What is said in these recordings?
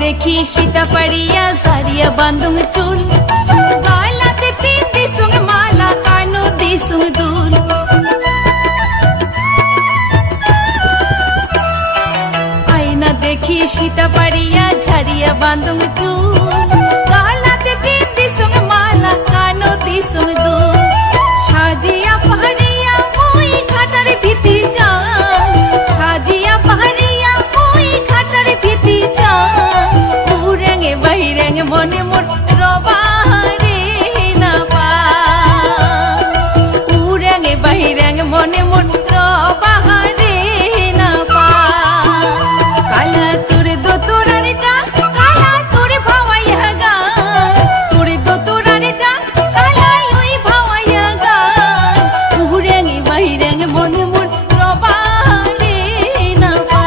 দেখি সীতা পাড়িয়া সারিয়া বান্ধুম চুল গলাতে পিন্দি সঙ্গে মালা কানো দিসুম দুল আয়না দেখি সীতা পাড়িয়া ঝাড়িয়া বান্ধুম চুল গলাতে পিন্দি সঙ্গে মালা কানো দিসুম দুল সাজিয়া পাহাড়িয়া ওই ঘাটার ভিতি যাই সাজিয়া পাহাড়িয়া ওই ঘাটার ভিতি যাই উরেঙে বাইরেঙে মনে মোর রবারে না পা উরেঙে বাইরেঙে মনে মোর রবারে না পা কালা তোরে দো তোরারে ডাক কালা তোরে ভাওয়াইয়া গান তোরে দো তোরারে ডাক কালা ওই ভাওয়াইয়া গান উরেঙে বাইরেঙে মনে মোর রবারে না পা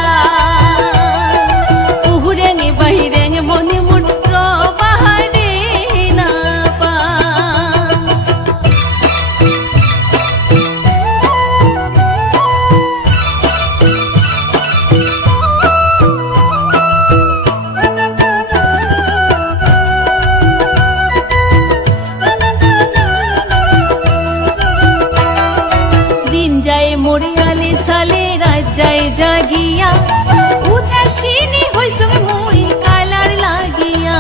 উরেঙে বাইরেঙে মনে মোর রবারে না পা দিন যায় মোরে আলে সালে রাত যায় জাগিয়া উদাসীনী হইসং মই কালার লাগিয়া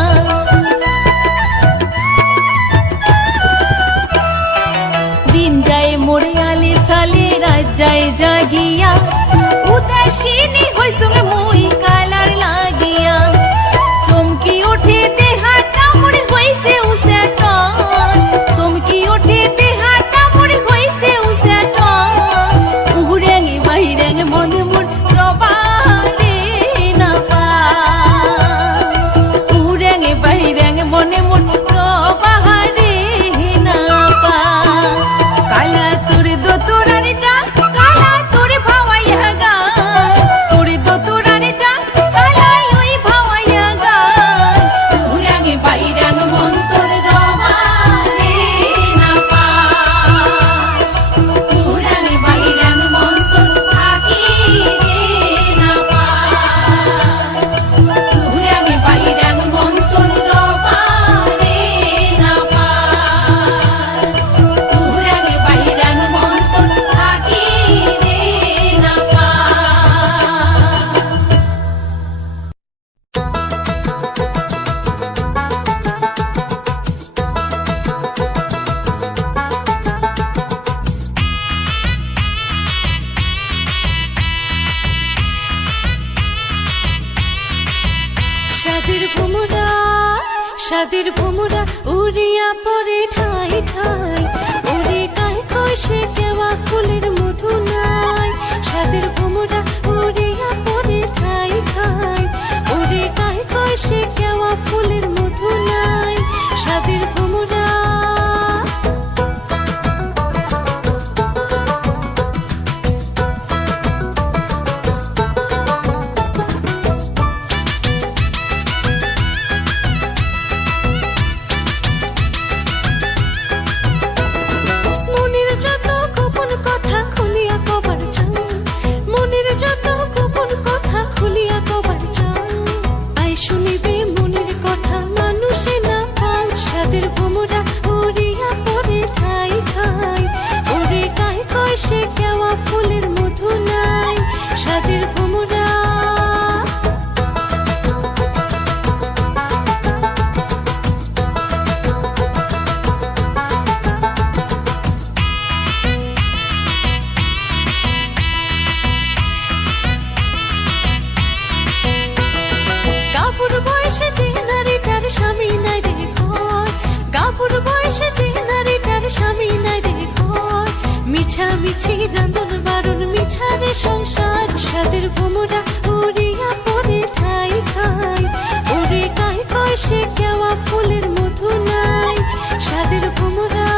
দিন যায় মোরে আলে সালে রাত যায় জাগিয়া উদাসীনী হইসং মই কালার লাগিয়া চমকি ওঠে দেহাটা মোর হইছে উসেটন চমকি ওঠে দেহাটা মোর হইছে উসেটন উহুরেঙে বাইরেঙে মনে মোর রবারে না পা উহুরেঙে বাইরেঙে মনে মোর রবারে না পা কালা তোরে দো তোরারে ডাক কালা তোরে ভাওয়াইয়া গান তোরে দো তোরারে ডাক কালা ওই ভাওয়াইয়া গান উহুরেঙে বাইরেঙে মন তোর রবারে না পা উহুরেঙে বাইরেঙে মন তোর থাকি রে না পা উহুরেঙে বাইরেঙে মন তোর রবারে না পা উহুরেঙে বাইরেঙে মন তোর থাকি রে না পা সাদের ভোমরা উড়িয়া পরে ঠাই ঠাই ওরে কায় কষে দেওয়া ফুলের মধু নাই সাদের ভোমরা উড়িয়া পরে ঠাই ঠাই ওরে কায় কষে দেওয়া ফুলের মধু নাই সাদের ভোমরা মিছি রান্ধন বারণ মিছারে সংসার সাদের ভোমরা উড়িয়া পরে ঠাই ঠাই ওরে কায় কষে কেওয়া ফুলের মধু নাই সাদের ভোমরা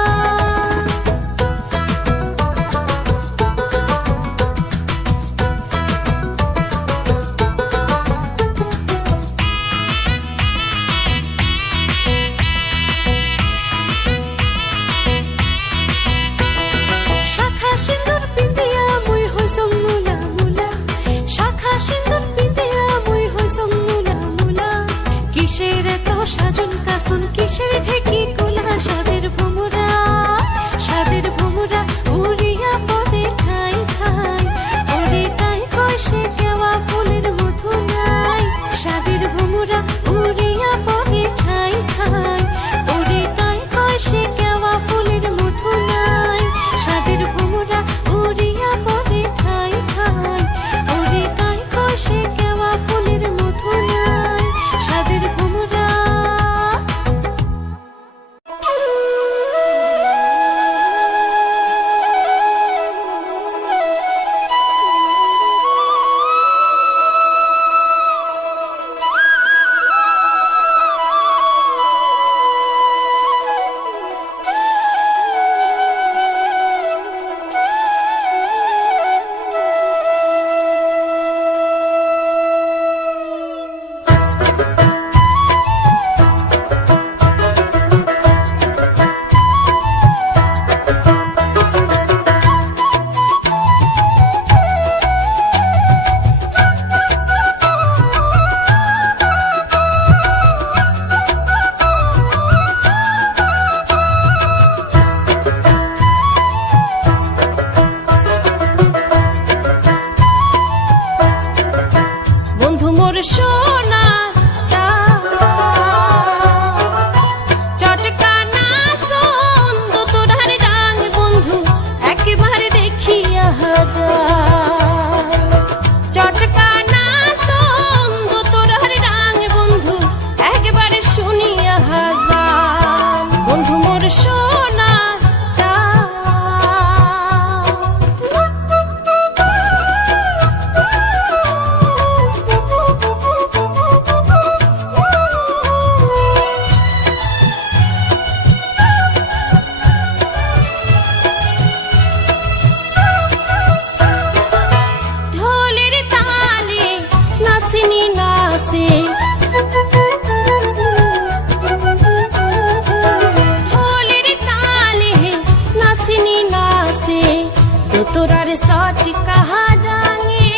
তোরার সট কাহা ডাঙে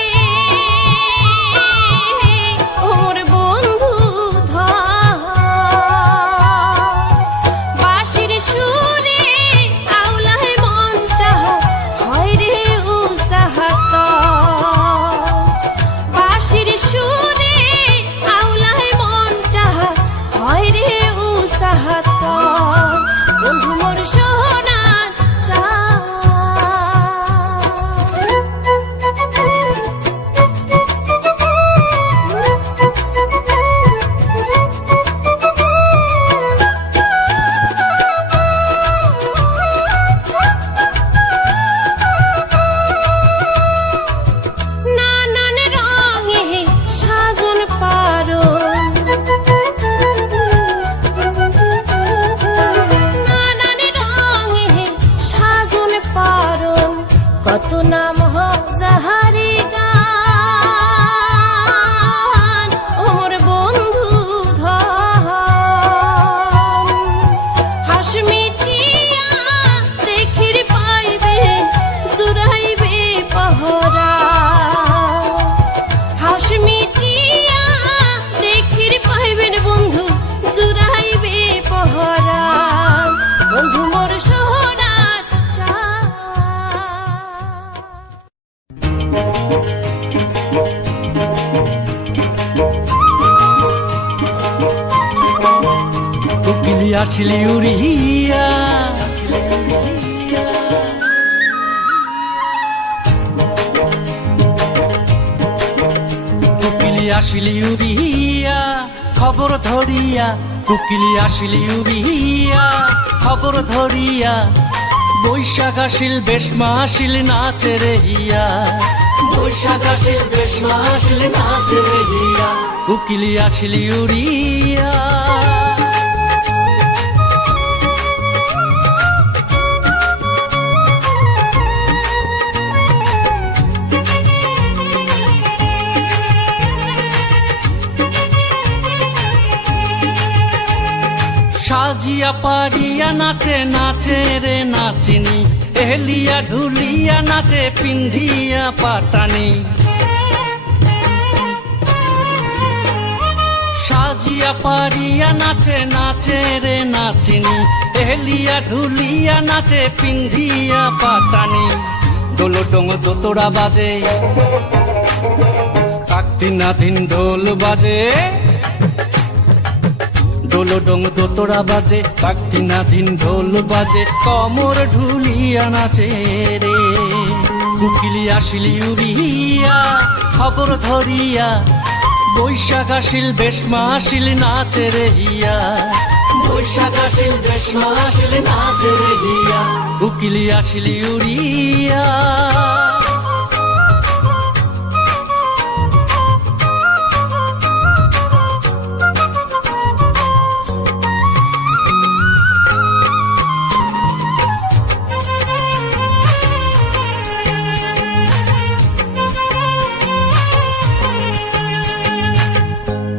ওর বন্ধু ধর বাঁশির সুরে আউলায় মনটা হয় রে উৎসাহত বাঁশির সুরে আউলায় মনটা হয় রে উৎসাহত বন্ধু মোর সোনার চাঁদ নানান রঙে সাজন পারো নানান রঙে সাজন পারো কত নাম যাহারি গান ওমর বন্ধু ধর হাস মিটিয়া দেখির পাইবে জুড়াইবে পহরা হাস মিটিয়া দেখির পাইবেন বন্ধু জুড়াইবে পহরা বন্ধু মোর সোনার চাঁদ কোকিলি আসলি উড়িয়া কোকিলি আসলি উড়িয়া খবর ধরিয়া কোকিলি আসলি উড়িয়া খবর ধরিয়া বৈশাখ আসিল বেশ মাসিল নাচে রেহিয়া বৈশাখ আসিল বেশ মাসিল নাচে রেহিয়া কোকিলি আসলি উড়িয়া সাজিয়া পারিয়া নাচে নাচে রে নাচিনি এলিয়া ঢুলিয়া নাচে পিন্ধিয়া পাটানি সাজিয়া পারিয়া নাচে নাচে রে নাচিনি এলিয়া ঢুলিয়া নাচে পিন্ধিয়া পাটানি দোলো ডোঙ দোতরা বাজে কাকদিনাধীন ঢোল বাজে দোলো ডোঙ দোতরা বাজে কাকদিনাধীন ঢোল বাজে কমর ঢুলিয়া নাচে রে কোকিলি আসিলি উড়িয়া খবর ধরিয়া বৈশাখ আসিল বেশ মাসিল নাচে রেহিয়া বৈশাখ আসিল বেশ মাসিল নাচে রেহিয়া কোকিলি আসিলি উড়িয়া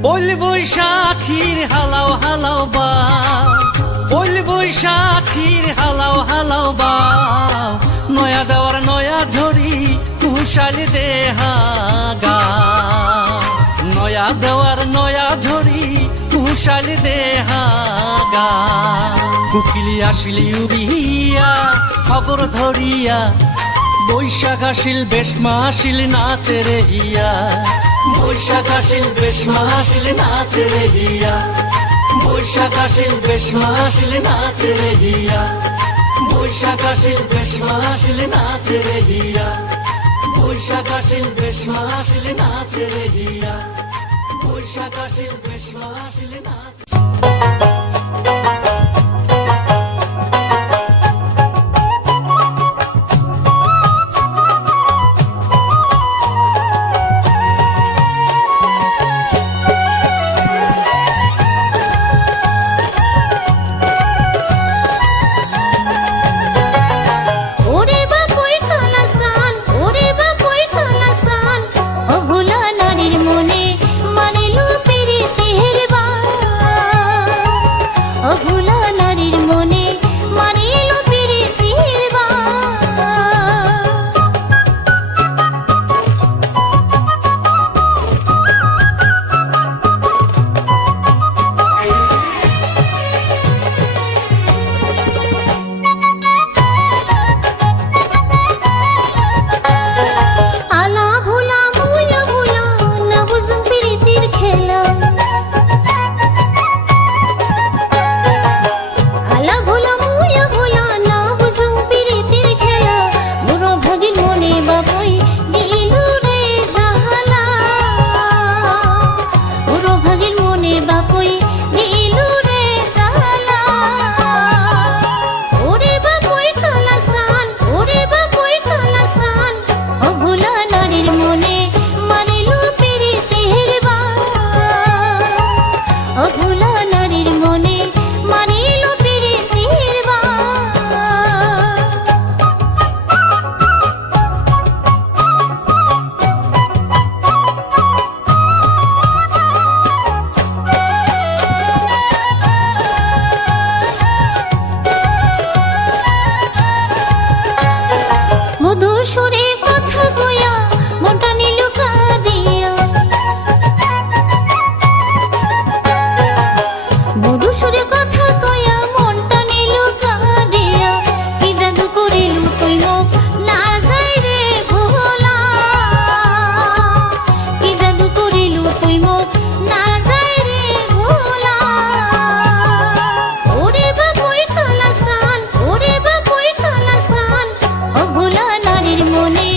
পৈল বৈশাখীর হালাও হালাও বা পৈল বৈশাখীর হালাও হালাও বা নয়া দেওয়ার নয়া ঝড়ি কুশাল দেহাগা নয়া দেওয়ার নয়া ঝড়ি কুশাল দেহাগা কোকিলি আসিলি উড়িয়া খবর ধরিয়া বৈশাখ আসিল বেশ মাসিল নাচে রেহিয়া বৈশাখ আসিল বেশ মাসিল নাচে রেহিয়া বৈশাখ আসিল বেশ মাসিল নাচে রেহিয়া বৈশাখ আসিল বেশ মাসিল নাচে রেহিয়া বৈশাখ আসিল বেশ মাসিল নাচে রেহিয়া বৈশাখ আসিল বেশ মাসিল নাচে মনে মানিল পিরিতের বা সুরে কথা কয়া মনটা নিল কাঁদিয়া মধু সুরে কথা কয়া মনটা নিল কাঁদিয়া কি জাদু করিলু তুই মোক না যাই রে ভোলা কি জাদু করিলু তুই মোক না যাই রে ভোলা ওরে বাবুই কালাসান ওরে বাবুই কালাসান ও ভোলা নারীর মনে